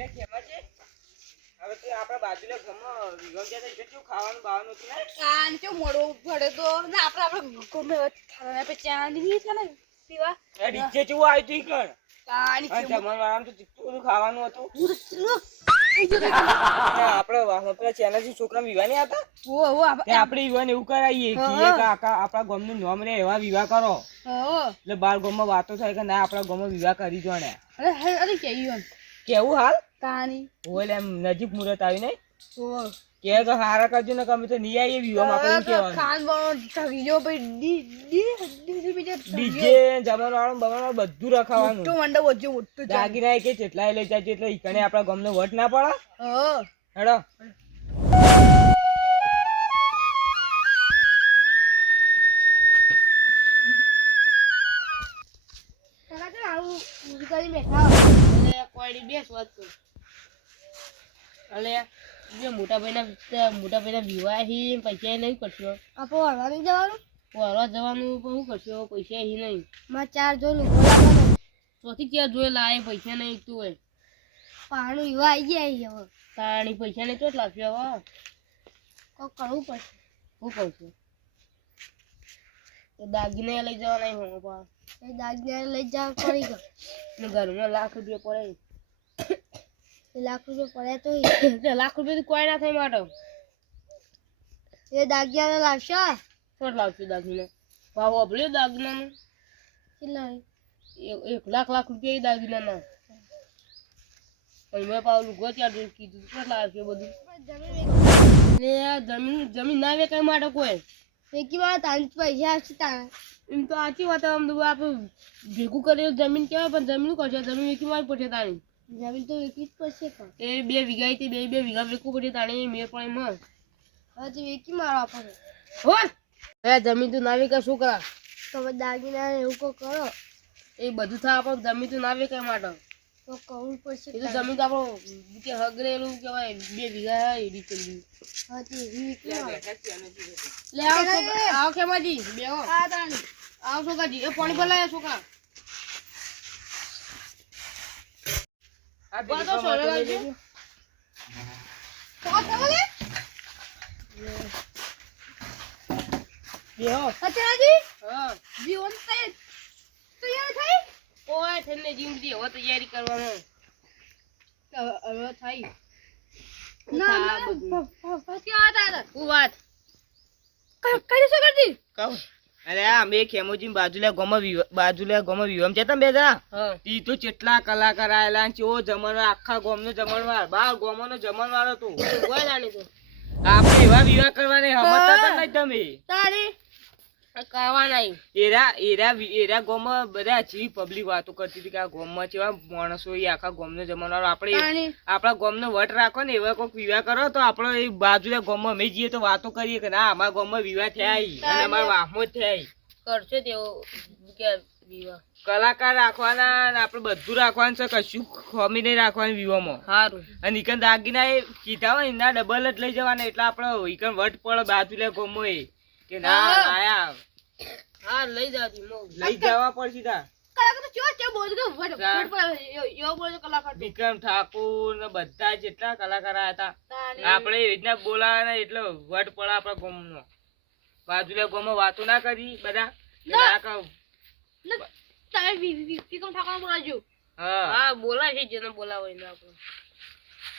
એટલે ખેમાજી, હવે તે આપણા બાજુલે ગમો વિગમ જાય છે શું ખાવાનું બાવાનું હતું ને? કાન ચો મોડો ભડે તો. ના આપણે આપણે ગમે એવા પે ચા દીધી છે ને પીવા. એ ડીજે ચો આવ્યું હતું કર કાન ચો આ કેમ તો બધું ખાવાનું હતું. આપણે છોકરા વિવાહ નહીં હતા? ઓ આપણે એવું કરાવીએ કે આખા આપણા ગામનું નામ રે એવા વિવાહ કરો. એટલે બાર ગામમાં વાતો થાય કે ના આપણા ગામમાં વિવાહ કરી જો ને. અરે અરે અરે કેવું હાલ? કાની ઓલે એમ નજીક મુહૂર્ત આવી નહીં ઓ કે તો હારા કરજો ને કે તો નહીં આવીએ વિવાહમાં આપણે એમ કહેવાનું. ખાન બનો ઠગી ભાઈ ડી ડી ડી બીજે ડીજે જમણવાળું બમણવાળું બધું રખાવાનું. મોટો મંડો વચ્ચે મોટો જાગી દાગીના કે જેટલા લઈ જાય એટલે ઈકણે આપણા ગામને વટ ના પડે? હ. હેડો. તો બેઠા કોઈ બેસ વાત જે મોટા ભાઈના મોટા ભાઈના વિવાહ હી પૈસા નહીં કરશો આપો હરવા નહીં જવાનું? ફરવા જવાનું પણ શું કરશો પૈસા હી નહીં. માં ચાર જો ચોથી ક્યાં જોઈ લાય પૈસા નહીં તું હોય. પાણી એવા આવી ગયા હવે. પાણી પૈસા નહીં તો જ લાગશે હવે? કોક કરવું પડશે. શું કરશું? તો દાગીને લઈ જવાના હું પા એ દાગીના લઈ જવા પડી ગયો. ઘરમાં લાખ રૂપિયા પડે. લાખ રૂપિયા પડે તો લાખ રૂપિયા કોઈ ના થાય માટે. એ દાગીના લાવશો? શું લાવશું દાગીને ભાવ વાપર્યો દાગીનાનો કેટલા એક લાખ લાખ રૂપિયા એ દાગીનાના મેં પાવલું ગોત્યા કીધું કેટલા આવશે બધું? જમીન જમીન ના વેચાય માટે કોઈ. એકી માં તાન પૈસા આપશે તાન એમ તો આચી વાત આમ આપણે ભેગું કરેલું જમીન કેવાય પણ જમીન કરશે? જમીન એકી વાર પડશે તાણી જમીન તો વેચવી જ પડશે પણ. એ બે વીઘા તે બે બે વીઘા વેચવું પડશે તાણે મેં પણ એમ. હવે તો વેકી મારો આપણને હો એ જમીન તો ના વેચાય શું કરા? તો હવે દાગીના ને એવું કો કરો. એ બધું થાય આપણે જમીન તો ના વેચાય માટે. તો કહું પડશે એ તો જમીન તો આપણો કે હગરેલું કહેવાય બે વીઘા હે એવી ચલી વેકી લે આવો છોકરા આવો ખેમાજી બેહો. હા તાન આવો છોકરાજી એ પાણી ભલાય છોકરા? આ બા તો પેલી સોરે ફોન લાગજો. લેજો. તો તમે લે બેહો અત્યારજી હા જીવન થઈ તૈયાર થઈ ઓય થઈને જિંદગી હવે તૈયારી કરવાનો હવે હવે થાય ના થા ના બધું. પછી આ તાર શું વાત કઈ શું કરતી કહું અરે આ અમે ખેમોજી બાજુલા ગોમ બાજુલા ગામમાં વિવાહમાં જતા તમે બે જણા હા. ઈ તો કેટલા કલાકાર આયેલા ને ચેવો જમણવાર આખા ગોમનો જમણવાર. બાર ગોમનો જમણવાર હતો તો આપણે એવા વિવાહ કરવાને હમતા હતા નહીં તમે. તારી એરા એરા એરા ગામમાં બધા જેવી પબ્લિક વાતો કરતી હતી કે આ ગામમાં કેવા માણસો એ આખા ગામનો જમાનો. આપણે આપણા ગામનો વટ રાખો ને એવા કોઈક વિવાહ કરો તો આપણો એ બાજુના ગામમાં અમે જઈએ તો વાતો કરીએ કે ના અમારા ગામમાં વિવાહ થયા અને અમારા વાહમાં જ થયા. કરશે તેવો વિવાહ. કલાકાર રાખવાના અને આપણે બધું રાખવાનું છે કશું ખમી નહીં રાખવાનું વિવાહમાં. સારું અને ઈકન દાગીના એ કીધા હોય એના ડબલ જ લઈ જવાના એટલે આપણે ઈકન વટ પડે બાજુલા ગોમો એ. કે ના આયા. હા લઈ જાતી મો. લઈ જવા પડશે તા. કલાકાર ચો ચો બોલ કે વટ તાર. પર યો બોલ કલાકાર વિક્રમ ઠાકુર ને બધા જેટલા કલાકાર હતા આપણે એ રીતના બોલાવાના એટલે વટ પડે આપણા ગામનો. બાજુલા ગોમ વાતો ના કરી બધા. ના. ના. વિક્રમ ઠાકોર બોલાજો હા. છે જેને બોલાવો એને આપણે.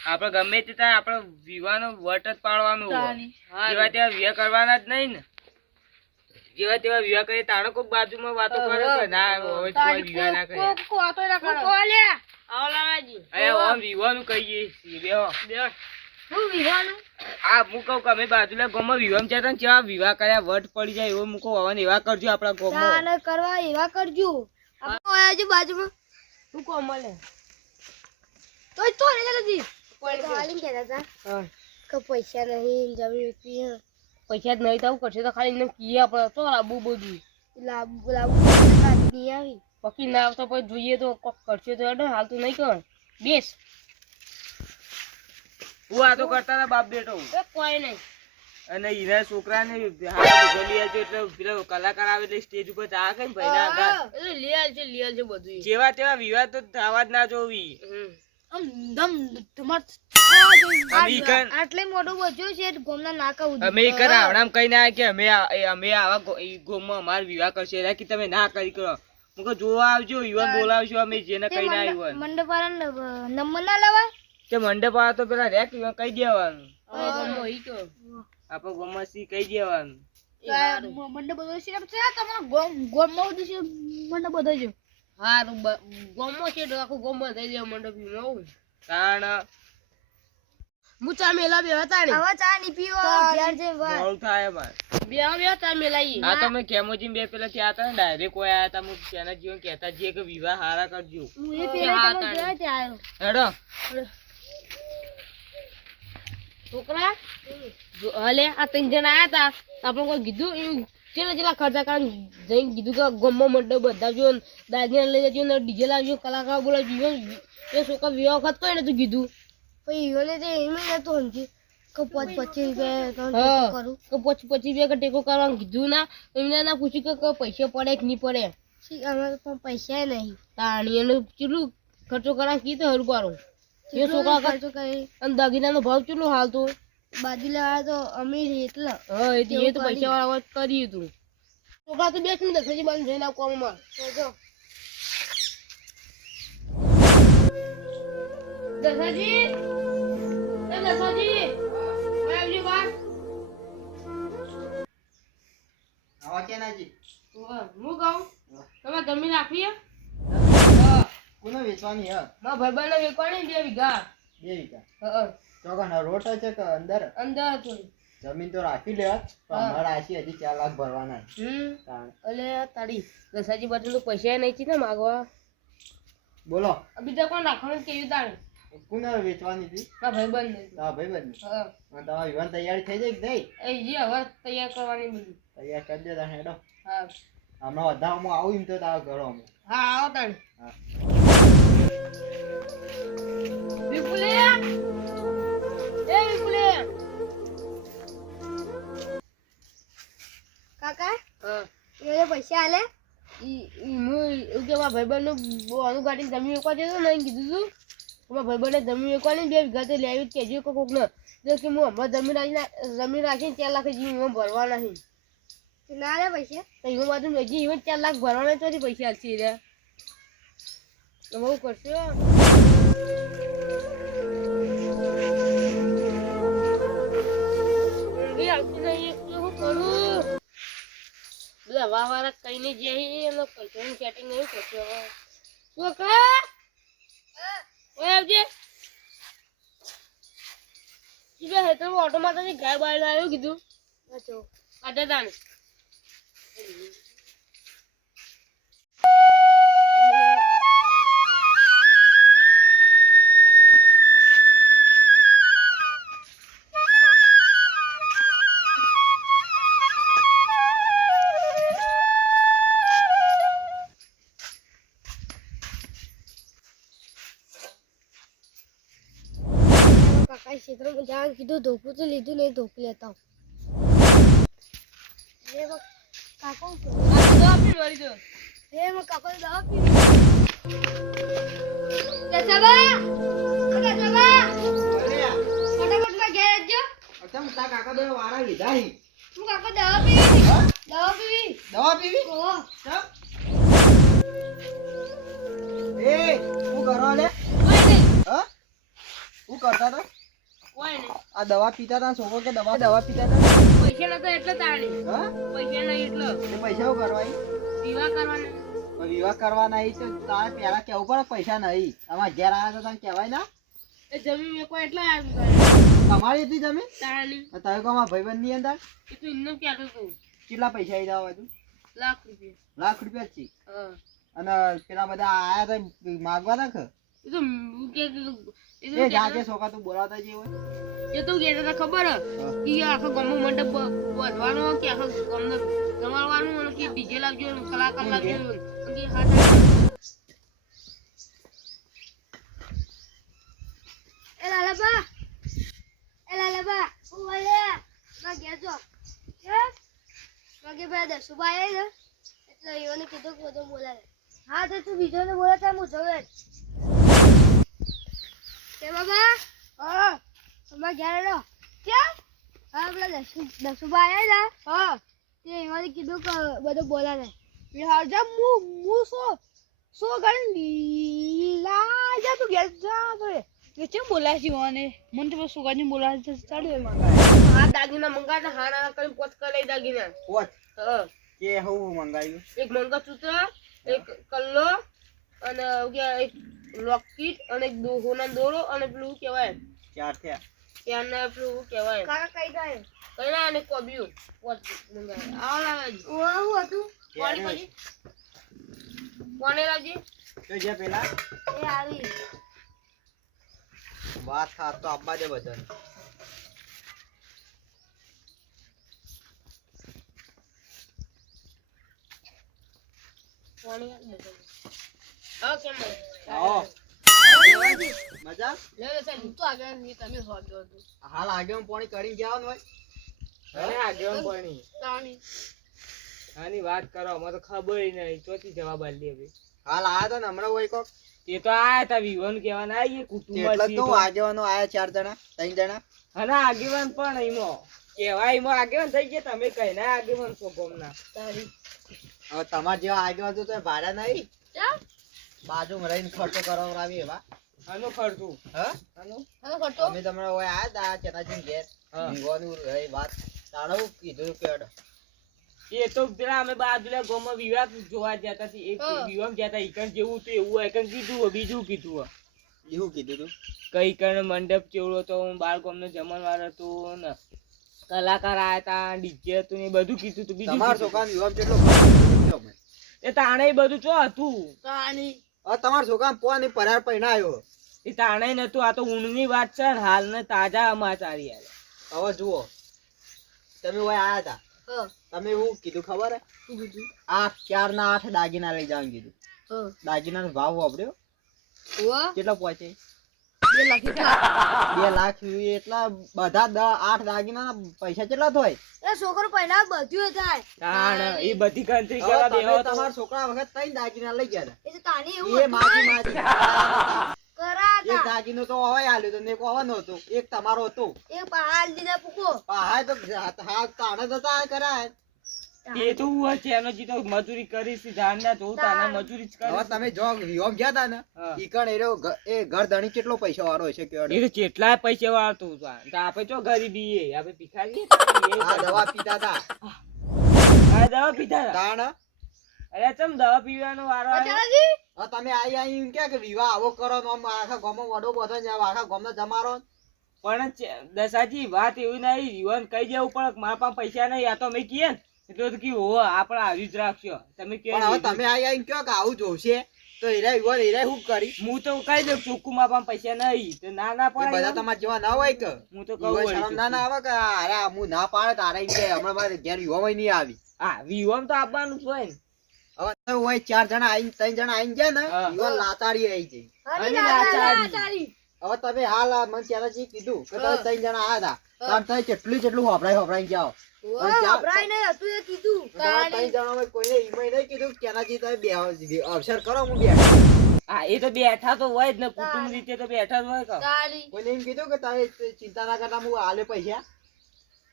આપણે ગમે તે ત્યાં આપણે વિવાહનો વટ જ પાડવાનું જેવા તેવા વિવાહ કરવાના જ નહીં ને. જેવા તેવા વિવાહ કરે તાણે કોક બાજુમાં વાતો કરે કે ના હવે કોઈ વિવાહ ના કરે કોક કો તો ના કરો. કોલ્યા આવો લાલાજી અરે ઓમ વિવાહનું કહીએ છીએ બેહો બેઠ હું વિવાનું આ હું કહું કે અમે બાજુલા ગામમાં વિવાહ જતા ને કેવા વિવાહ કર્યા વટ પડી જાય એવો મૂકો હવે એવા કરજો આપણા ગામમાં. ચાલે કરવા એવા કરજો. આપણે આજુ બાજુમાં. શું કહો મળે તો તો રે જલ્દી કોઈ હાલીને કહેતા હતા કે પૈસા નહીં જમીન. પૈસા જ નહીં થવું કરશે તો ખાલી એમને કીએ આપણે. તો લાબુ બધું? લાબુ લાબુ નહીં આવી. પકી ના આવતો પછી જોઈએ તો કોક કરશે તો હેડો હાલ તો નહીં કર બેસ. હું વાતો કરતા હતા બાપ બેટો. કોઈ નહીં. અને હીરા છોકરાને ને ગલી આવજો એટલે પેલો કલાકાર આવે એટલે સ્ટેજ ઉપર ચા કઈ ભાઈ ના આગળ એટલે લિયાલ છે લિયાલ છે બધું જેવા તેવા વિવાદ તો થવા જ ના જોવી. હમ. આમ કન- આટલે મોટું બચ્યું છે ગોમના નાકા ઉડી અમે કર. આવડામ કઈ ના કે અમે અમે આવા ગોમમાં અમાર વિવાહ કરશે. એટલે કે તમે ના કરી કરો. હું જોવા આવજો યુવાન બોલાવજો અમે જેને કઈ ના આવ્યું મંડપ નંબર ના લેવાય? તે મંડપ તો પેલા રેક યુવાન કહી દેવાનું? હવે ગમો ઈ તો આપણે ગોમાં સી કહી દેવાનું? હારું. મંડપ બધો છે તમારો ગોમ ગોમમાં બધું છે મંડપ બધો છે. હારું બ- છે આખું ગમો થઈ જાય મંડપીમાં આવું. કારણ હું ચા મેલા બે હતા ને. હવે ચા ની પીવો. ઘેર જઈને ભાઈ મોડું થાય ભાઈ બે બે ચા મેલાઈ આ તો મેં બે પેલા ત્યાં હતા ને ડાયરેક્ટ કોઈ આયા હું તેના જીવન કહેતા જઈએ કે વિવાહ હારા કરજો. હું એ પેલા તમે ગયા ત્યાં હેડો. છોકરા હલે આ ત્રણ જણા આયા તા આપણે કોઈ કીધું એમ ચેલા ચેલા ખર્ચા કારણ જઈને કીધું કે ગમો મંડપ બધા જો દાદીને લઈ જજો ને ડીજે લાવજો કલાકાર બોલાવજો. એ છોકરા વિવાહ વખત કોઈ નતું કીધું. પછી ઈવોને તે એમ જ સમજી? કે પાંચ પચીસ રૂપિયા ત્રણ કરું. કે પછી પછી બે ટેકો કરવાનું કીધું ના એમને ના પૂછ્યું કે- પૈસા પડે કે નહીં પડે? પણ પૈસા નહીં. તાણી એનું કેટલું ખર્ચો કરવા કીધું હરું પારું એ છોકરા ખર્ચો કરી? અને દાગીનાનો ભાવ કેટલો હાલતો? બાજુ લેવા તો અમીર એટલા. હા એ તો- પૈસા વાળા કર્યું હતું. છોકરા તો બેસ મિનિટ દસજી બાજુ જઈને કોમમાં જો. દસાજી એ ઓય આવજો બહાર આવા કેનાજી ઓય, હું કહું તમે જમીન આપી કોને વેચવાની હે? મારા ભાઈબંધને વેચવાની બે વીઘા. બે વીઘા? હા, ચોકન રોટ છે કે અંદર? અંદર તો જમીન તો રાખી લે. અમારા આશી હજી ચાર લાખ ભરવાના અલે તારી દસાજી તો પૈસા નહીં છે ને માગવા. બોલો. બીજા કોણ રાખવાનું કેવી તારે કોને વેચવાની હતી મારા ભાઈબંધ હા ભાઈ બની હા. તમારા વિવાહ તૈયારી થઈ જાય કે નહીં? એ જે હવે તૈયાર કરવાની બધી. તૈયાર કરી દે તાણે હેડો. હા. હમણાં વધારમાં આવું એમ તો તારા ઘરો અમે હા આવો તાણ. હા. વિપુલે! એ વિપુલે! કાકા? હા. એ પૈસા આલે? ઈ ઈ હું મારા ભાઈબંધનું બોનું કાઢીને જમીન વેચવા જતો ને કીધું તું. કે ભાઈબંધે જમીન વેચવાની બે વીઘા તો લેવી જ કહેજો કે કોકને. જો કે હું હમણાં જમીન રાખીને જમીન રાખીને ચાર લાખ હજી એમાં ભરવા નહીં. ના રે પૈસા? તો એમાં બાજુ હજી એમાં ચાર લાખ ભરવાના તો પૈસા આપશે રે. બહુ કરશો? આવતી નહીં તો જઈએ એનો પૈસાનું સેટિંગ નહીં કરશે છોકરા ઓય આવજે ઈ હેતર ઓટો માતાની ગાય બાય આવ્યો કીધું? બચો આટે તાને જ્યાં કીધું ધોકું તો લીધું નહીં ધોકું લેતા એ કાકો આ તો આપી મારી દો. એ માં કાકો દવા ફટાફટમાં ઘેર આવજો. અચ્છા તારા કાકા બે વાળા લીધા હી. હું કાકો દવા પીવી? દવા પીવી? દવા પીવી? કો. એ હું કરો લે? નહીં. કરતા નહીં આ દવા પીતા હતા છોકરો કે દવા દવા પીતા હતા. પૈસા નતો એટલે તાણી હા? પૈસા નહીં એટલે. પૈસા કરવાય? વિવાહ કરવાના. વિવાહ કરવા નહીં તો તારે પેલા કેવું પડે? પૈસા નહીં અમારા ઘેર આવ્યા હતા કહેવાય ના? એ જમીન મેં કોઈ એટલે આવ્યું તમારી હતી જમીન? તાણી તમે કોમાં ભાઈબંધની અંદર? એ તો ઇન્નો ક્યાં હતો. કેટલા પૈસા આવી જાવ તું? લાખ રૂપિયા. લાખ રૂપિયા જ છે. અને પેલા બધા આયા હતા માગવા નાખ એ તો કે એ તો એ છોકરા તું બોલાવતા જે હોય. એ તો કહેતા હતા ખબર કે આખો ગમો મંડપ બ- કે આખો ગમને જમાડવાનું કે ડીજે લાવજો કલાકાર લાવજો કે હાથ એ લાલાબા એ લાલાબા ઓલે વળે માં ઘેર જો. કે માગે ભાઈ સુભાઈ આવ્યા એટલે એઓને કીધું કે બધું બોલાવે. હા તો તું બીજોને બોલાતા હું જોવે બાબા? હા. અમાર ઘેર હા પેલા દસુ દસુબા આયા ને હા. તે એમાંથી કીધું કે બધું બોલાવે. બિહાર જા મુ મુ સો સો ગણ લાજા તું ઘેર જા તો એ કેમ બોલાય છે મને મને તો સુગાની બોલાય છે ચાલે આ દાગીના મંગાતા હાણા કરી પોત કરે દાગીના. પોચ હા. કે હું મંગાવ્યું? એક મંગળસૂત્ર એક કલ્લો અને એક લોકેટ અને દોહોના દોરો અને પેલું કહેવાય? ચાર થયા. ત્યાંના પેલું કહેવાય? કાકા કઈ જાય કઈ ના અને કોબિયું પોત મંગાય આવ લાવજો. ઓ હતું? પાણી પછી? કોને લાવજે? તો જે પેલા? એ આવી. વાત હા તો આપવા દે બધાને. પાણી. હા આવો મજા? લે લે સાહેબ તું આગળની તમે સોજો હતું. હાલ આગળ પાણી કરીને જવાનું હોય આગેવાન આની વાત કરો અમારે તો ખબર નહીં ચોથી જવાબ આલી હવે હાલ આયા તો ને હમણાં હોય કોક? તે તો આયા તા વિવન કેવાના આઈએ કુટુંબ એટલે તો આગેવાનો આયા ચાર જણા ત્રણ જણા. અને આગેવાન પણ એમાં. કેવાય એમાં આગેવાન થઈ ગયા તમે કઈ ના આગેવાન છો ગમના. તારી. હવે તમાર જેવા આગેવાન તો ભાડા નહીં. બાજુમાં રહીને ખર્ચો કરાવડાવી એવા. આનું ખર્ચું? હા? આનું? હવે ખર્ચો? અમે તમને હોય આયા તા ચેતાજી ઘેર. વિવાનું રહી વાત તાણે કીધું કે એ તો પેલા અમે બાજુલા ગામમાં વિવાહ જોવા જતા હતી એક વિવાહ જતા ઈકણ જેવું હતું એવું એકણ કીધું બીજું કીધું એવું કીધું તું? કઈ કણ મંડપ ચેવડો તો બાળકો નો જમણવાર હતો ને કલાકાર આયા તા ડીજે હતું ને બધું કીધું તું. બીજું તમાર છોકરાનો વિવાહ કેટલો? એ તાણે બધું ચો હતું. તાણી. તમાર છોકરા પોની પરાર પહેણાયો એ તાણે નતું આ તો ઊંડની વાત છે ને હાલ ને તાજા સમાચાર યાર હવે જુઓ. તમે હોય આયા તા? તમે એવું કીધું ખબર હે? આઠ ચાર ના આઠ દાગીના લઈ જવાનું કીધું. દાગીના નો ભાવ વાપર્યો? કેટલો પહોંચે? બે લાખી બે લાખ એટલા બધા દ- આઠ દાગીના પૈસા કેટલા થાય? એ છોકરો પહેલા બધું થાય. તાણ એ બધી ગણતરી કરવા તમારા છોકરા વખત ત્રણ દાગીના લઈ ગયા એ તાની એવું એ માજી માજી. કરા એક હતા દાગીનો તો હવે આલ્યો તો ને એક હવે નહોતો એક તમારો હતો. એ પહાડ દીધા પૂકો પહાડ હા તો હાથ તાણે જતા કરાય. એ તો હું છે એનો જીતો મજૂરી કરીશ ધાન ના જોઉં તાના મજૂરી જ હવે કરીશ તમે જો વિહોમ ગયા તા ને ઈકણ એ એ ઘર ધણી કેટલો પૈસા વાળો છે કે એ તો કેટલાય પૈસા વાળો તો આપણે ચો ગરીબી એ આપણે ભિખારી આ દવા પીતા તા. આ દવા પીતા તા. તાણ? અરે ચમ દવા પીવાનો વારો આવ્યો? તમે આઈ આઈ એમ કે કે વિવાહ આવો કરો નો આખા ગામમાં વડો બધો ને આખા ગામનો જમારો પણ દસાજી દશાજી વાત એવી નહીં યુવાન કહી દેવું પણ મારા પાસે પૈસા નહીં આ તો અમે કીએ ને. એટલે તો કીધું હો આપણે આવી જ રાખશો તમે કે હવે તમે આઈ કયો કે આવું જોશે? તો હીરા વિવાહ હીરા હું કરી? હું તો કઈ દઉં ચોખ્ખું મારા પાસે પૈસા નહીં. તો ના ના પડે બધા. તમારા જેવા ના હોય કે? હું તો કહું શરમ ના ના આવે કે અરે આ હું ના પાડે તારે કે હમણાં મારે ઘેર વિવાહ નહીં આવી. હા વિવાહ તો આપવાનું જ હોય ને. હવે હોય ચાર જણા આઈને ત્રણ જણા આઈને ગયા ને. લાતાડી આવી જઈ. હવે તમે હાલ આ મને ત્યારથી કીધું કે તમે ત્રણ જણા આવ્યા હતા તાર તમે કેટલું કેટલું હોપરાઈ હોપરાઈ પણ ચા- નહીં હતું એ કીધું ત્રણ જણામાં કોઈને ઈમેલ નહીં કીધું કે એનાથી તમે બે અવસર કરો હું બેઠો. હા એ તો બેઠા તો હોય જ ને કુટુંબ રીતે તો બેઠા જ હોય કે. કોઈને એમ કીધું કે તારે ચિંતા ના કરતા હું આલે પૈસા?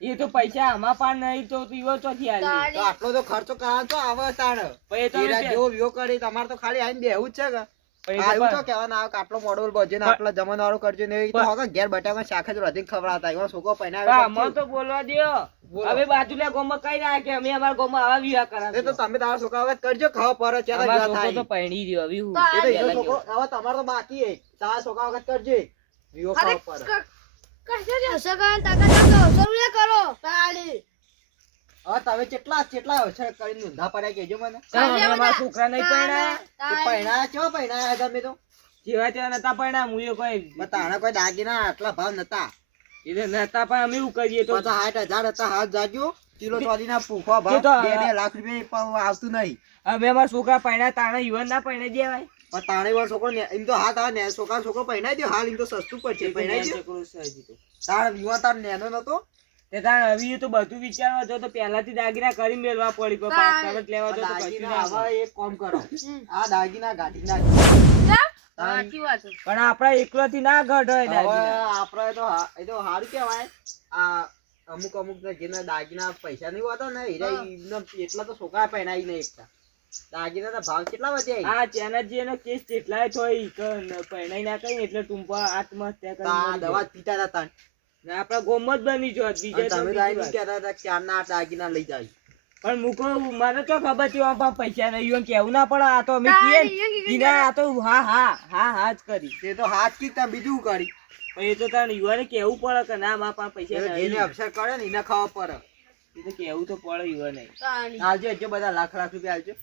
એ તો પૈસા આમાં પણ નહીં તો પીવો ચોથી આલી? તારી. તો આટલો તો ખર્ચો કરાવતો આવે તાણ. પણ તો જેવો વિવો કરી તમારે તો ખાલી આઈને બેહવું જ છે કે. પણ તો એવું તો પણ- કહેવાના આવે આટલો મોડો બજે ને આટલો જમણ વાળું કરજો ને એ તો પણ- ઘેર બટાકા શાક જ વધી ખવડાવતા એમાં છોકરો પણ પહેણાવ્યો તો બોલવા દ્યો. હવે બાજુના ગામમાં કઈ ના કે અમે અમારા ગામમાં આવા વિવાહ એ તો તમે તમારા છોકરા વખત કરજો ખાવા પર ચાલે અમારો વિવાહ તો થાય. પરણી હવે હું. એ તો છોકરો હવે તમારો તો બાકી છે તમારા છોકરા વખત કરજો. વિવો ખાવા પર અસર કરવાની તાકાત ના કરો, કરો. તાળી. હવે તમે કેટલા કેટલા અવસર કરીને ઊંધા પડ્યા કેજો મને. છોકરા નહીં પરણ્યા. પહેણાયા ચો પહેણાયા તમે તો? જેવા તેવા નતા પરણ્યા, હું કોઈ પણ કોઈ દાગીના આટલા ભાવ નતા. એટલે નતા પણ અમે એવું કરીએ તો સાઠ હજાર હતા હાથ જાગ્યો. કિલો ચોરીના પૂખવા ભાવ. બે બે લાખ રૂપિયા આવતું નહીં. અમે અમારા છોકરા પરણ્યા તારા યુવાન ના પરણે દેવાય પણ તાણે વાળો છોકરો એમ તો હાથ આવે ને છોકરા છોકરો પહેણાઈ દો હાલ એમ તો સસ્તું પડશે. પહેણાઈ દો તાર તાર નેનો નતો? તે તાર હવે તો બધું વિચારવા જો તો પહેલાથી દાગીના કરી મેળવા પડી પણ પાછા લેવા જો તો દાગીના હવે એક કામ કરો. આ દાગીના નાખ છે. પણ આપડા એકલોથી ના ઘટ હોય દાગીના. આપણે તો એ તો સારું કહેવાય. આ અમુક અમુક જેના દાગીના પૈસા નહીં હોતા ને હીરા એટલા તો છોકરા પહેરાય નહીં એકતા. દાગીના ના ભાવ કેટલા વધ્યા આ ચેનરજી એનો કેસ જેટલાય થોય ઈ કન ના કઈ એટલે ટૂંપા આત્મહત્યા કરી દવા પીતા હતા આપડા ગોમ જ બની જો તમે તો આઈ કહેતા હતા કે ચારના આઠ દાગીના લઈ જાય. પણ મૂકો મને તો ખબર છે આમ પૈસા નહીં એમ કેવું ના પડે આ તો અમે કીએ ને, ઈને આ તો હા હા હા હા જ કરી. તે તો હાથ કી તા બીજું કરી પણ એ તો તારે યુવાને કેવું પડે કે ના મા પાસે પૈસા એ એને નહીં. અવસર કરે ને એને ખાવા પડે. એ તો કેવું તો પડે યુવાને. હાલજો જો બધા લાખ લાખ રૂપિયા હાલજો.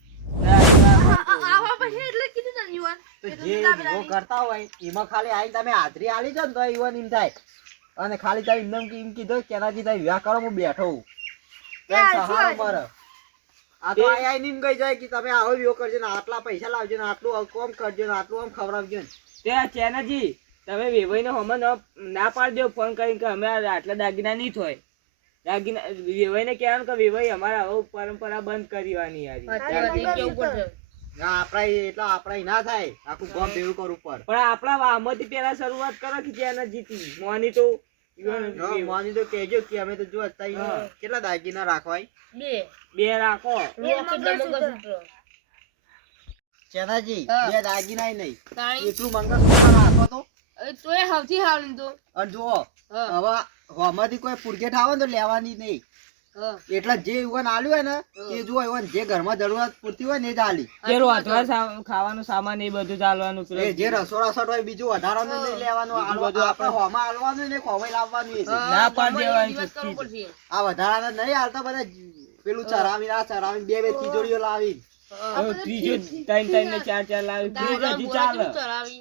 આવા પછી એટલે કીધું તને યુવાન. તો જે કરતા હોય એમાં ખાલી આઈ તમે હાજરી આલી જાઓ ને તો ઈવન એમ થાય. અને ખાલી તારી ઇન્દમ એમ એમ કીધું કે એનાથી તમે વિવાહ કરો હું બેઠો હું. આ તો આઈ આઈને ગઈ જાય કે તમે આવો વિવો કરજો ને આટલા પૈસા લાવજો ને આટલું કોમ કરજો ને આટલું આમ ખવડાવજો ને. તે ચેનાજી તમે વેવાઈને હમણાં ન- ના પાડજો દો ફોન કરીને કે અમે આટલા દાગીના નહીં થાય. દાગીના વેવાઈને કહેવાનું કે વેવાઈ અમારે આવો પરંપરા બંધ કરવાની યાર. કેવું પડશે ના આપણા એટલે ના થાય. આખું ગામ ભેગું કરવું પડે પણ આપણા વામથી પેલા શરૂઆત કરો કે ચેના જીતી. મોની તો યુવાન તો કહેજો કે અમે તો જો અત્યારે કેટલા દાગીના રાખવાય? બે. બે રાખો. રોકેટ ને મંગળસૂત્ર. ચેનાજી બે દાગીના નહીં. એટલું મંગળસૂત્ર રાખો તો. હવે તોય સૌથી હારું તો અને જુઓ હવે હોમાંથી કોઈ પુરગેટ આવે ને તો લેવાની નહીં. એટલે જે યુવાન આલ્યું હોય ને એ જુઓ યુવાન જે ઘરમાં જરૂરિયાત પૂરતી હોય ને એ જ આલી. જે રોધવા ખાવાનું સામાન એ બધું ચાલવાનું એ જે રસોડા સટ હોય બીજું વધારાનું નહીં લેવાનું. બધું આપણે હોમાં આલવાનું ને ખોવાઈ લાવવાનું ના પણ દેવાની. આ વધારાના નહીં આલતા બધા પેલું ચરાવીને આ ચરાવીને બે બે તિજોરીઓ લાવી ત્રીજો ત્રણ ત્રણ ને ચાર ચાર લાવી ત્રીજો ચાલે. ચરાવી?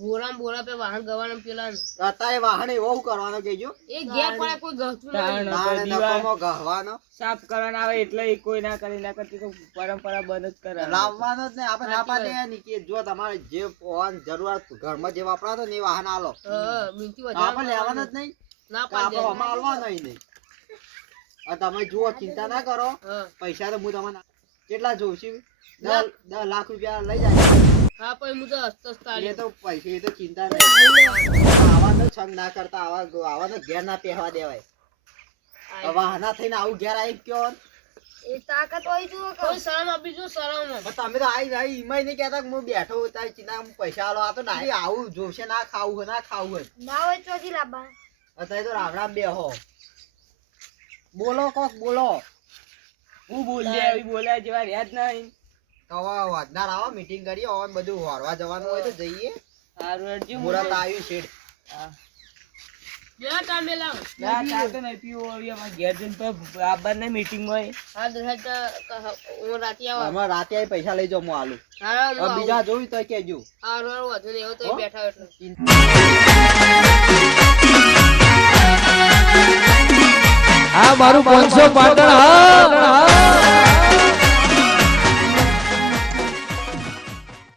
ગોરામ બોરા પે વાહન ગવાના પેલા. અત્યારે વાહન એવો કરવાનો કેજો એ ઘેર પડે કોઈ ગહતું નથી. નાણે દીવા- ગહવાનો. સાફ કરવાનો આવે એટલે એ કોઈ ના કરી ના કરતી તો પરંપરા બંધ જ કરે લાવવાનો જ ને આપણે ના પાડે ની કે જો તમારે જે પહોંચ જરૂરિયાત ઘરમાં જે વપરાતો ને એ વાહન આલો. હા, મિનિટથી વધારે આપણે લેવાનો જ નહીં. ના પાડે આપણે આલવાનો નહીં આ તમે જુઓ ચિંતા ના કરો. પૈસા તો હું તમને કેટલા જોઉં છું? દસ લાખ રૂપિયા લઈ જાય. હા, પછી હું તો હસતો હસતો એ તો પૈસા એ તો ચિંતા નહીં. આવાનો છંગ ના કરતા આવા આવાનો ઘેર ના પહેવા દેવાય. વાહના થઈને આવું ઘેર આવી કયો એ તાકાત હોય જુઓ કોઈ શરમ આપી જો શરમ તમે તો આઈ આઈ ઈમાય નહીં કહેતા હું બેઠો ચિંતા હું પૈસા આલો. આ તો ના આવું જોશે ના ખાવું ના ખાવું હોય. ના હોય ચોથી લાબા. અત્યારે તો રામ રામ બેહો બોલો કોક બોલો. હું બોલ્યા બોલ્યા જેવા રહ્યા જ નહીં. હવે વાંધનાર આવો મીટિંગ કરીએ હવે બધું હોરવા જવાનું હોય તો જઈએ. સારું અડજી મુરત આવ્યું હું. રાતે આવો. રાતે આઈ પૈસા લઈ જાઉં આલુ. બીજા જોયું તો કેજો હો? મારું પાંચસો પાટણ હા.